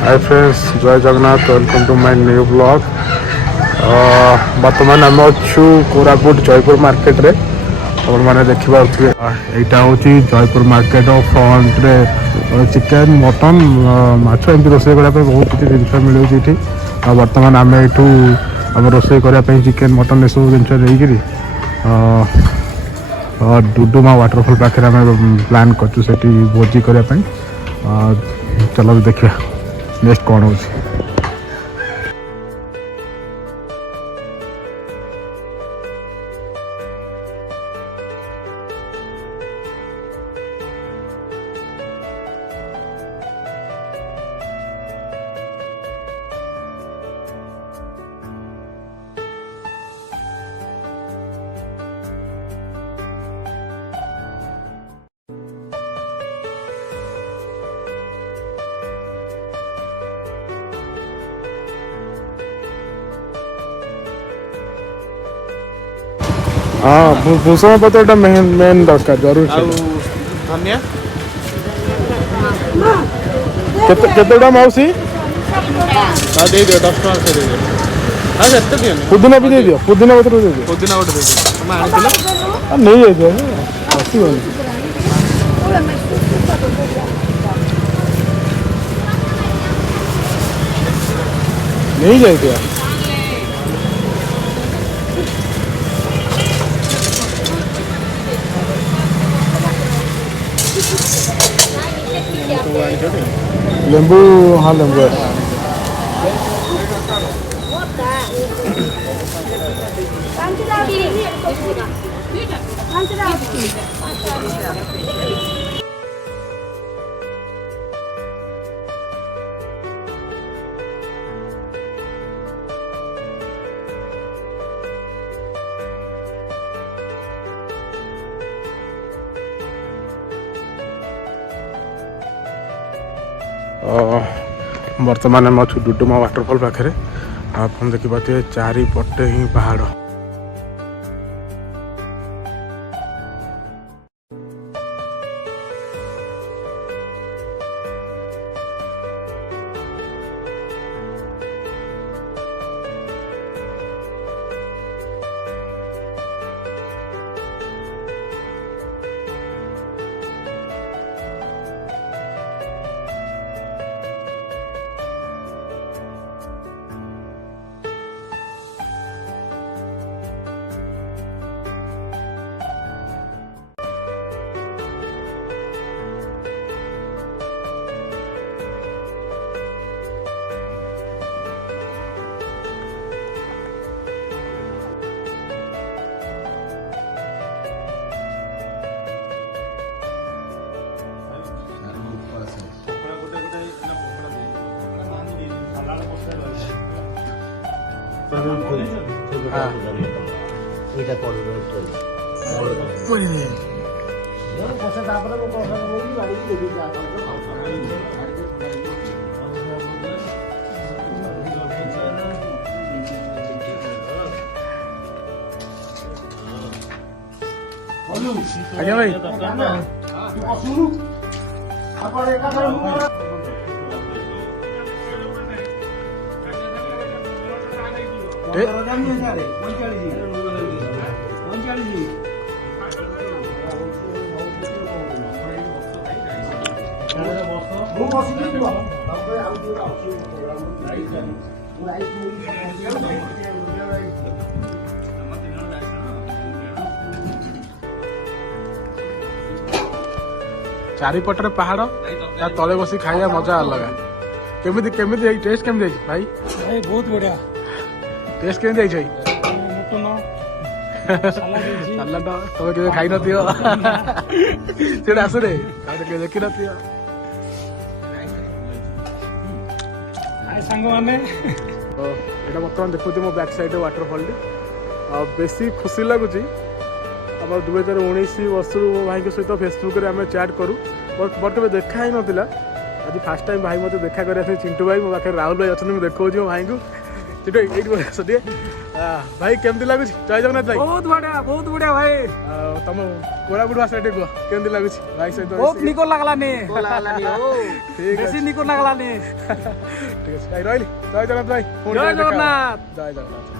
हाय friends, जय Jagannath. Welcome to my new blog. बर्तमान आम अच्छु कोरापुट जयपुर मार्केट रे। आपण मैंने देखा यहाँ हूँ जयपुर मार्केट फ्रंट रे चिकेन मटन माछ एमती रोषे करने बहुत किसी जिन मिलूँ। बर्तमान आम यू आम रोषे करने चिकेन मटन ये सब जिन डुडुमा वाटरफॉल पाखे आम प्लान कर भोजी करने। चलो देखिए नेक्स्ट कौन हो। हाँ भूषण पत्र मेन मेन दरकार जरूर। धनिया केतेटा मौसी दे दियो 10 टका से दे दियो। हाँ एते दियो पुदीना भी दे दियो। पुदीना पत्र दे दियो। पुदीना गोटे दे दियो। तुम आनिथिल नहीं जाइए आसबनी नहीं जाइए। लेंबू हाँ लेंबू है। बर्तमान आम अच्छु डुडुमा वाटरफॉल पाखे। आप देखिए चारिपटे ही पहाड़। आज्ञा भाई चारिपटे पहाड़ तले बस खाया मजा अलग। केमिति केमिति टेस्ट केमिति भाई? भाई बहुत बढ़िया टेस्ट केमिति भाई? सलाड तुम के खाई नथियो सेटा आसु रे के देखि नथियो आइ संग माने। एटा बर्तमान देखुथि मो बैक साइड वाटरफॉल बेसी खुशी लगुची। आम 2019 वर्ष मो भाई के सहित फेसबुक रे आम चैट करूँ बट केवे देखा ही नाला। आज फास्ट टाइम भाई मत देखा कर चिंटू भाई मो पाखे राहुल भाई अच्छा मुझे देखा मो भाई को चिटू एइट बोले सदी भाई केमती लागुची जय जगन्नाथ भाई बहुत बढ़िया भाई तम कोरापुट भाषा टिको केमती लागुची भाई सहित बहुत निको लागलानी ठीक बेसी है निको लागलानी ठीक है भाई रहिली जय जगन्नाथ भाई जय जगन्नाथ जय जगन्नाथ